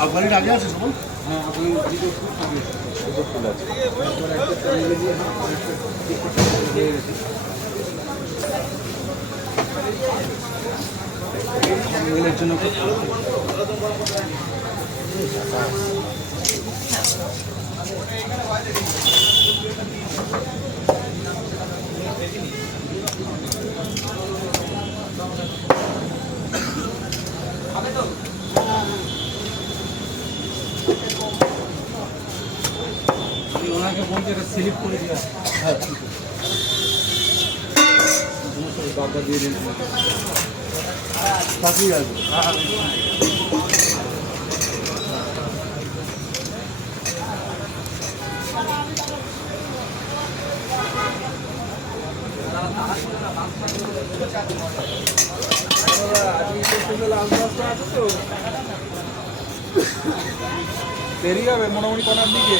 আফগানির আগে আছে সব হ্যাঁ আফগানি ফুল আছে মেলের জন্য Thank. ওনাকে বলছি এটা স্লিপ করে দেওয়া হ্যাঁ বাগদা দিয়ে দিন দেরি হবে মোটামুটি কটার দিকে।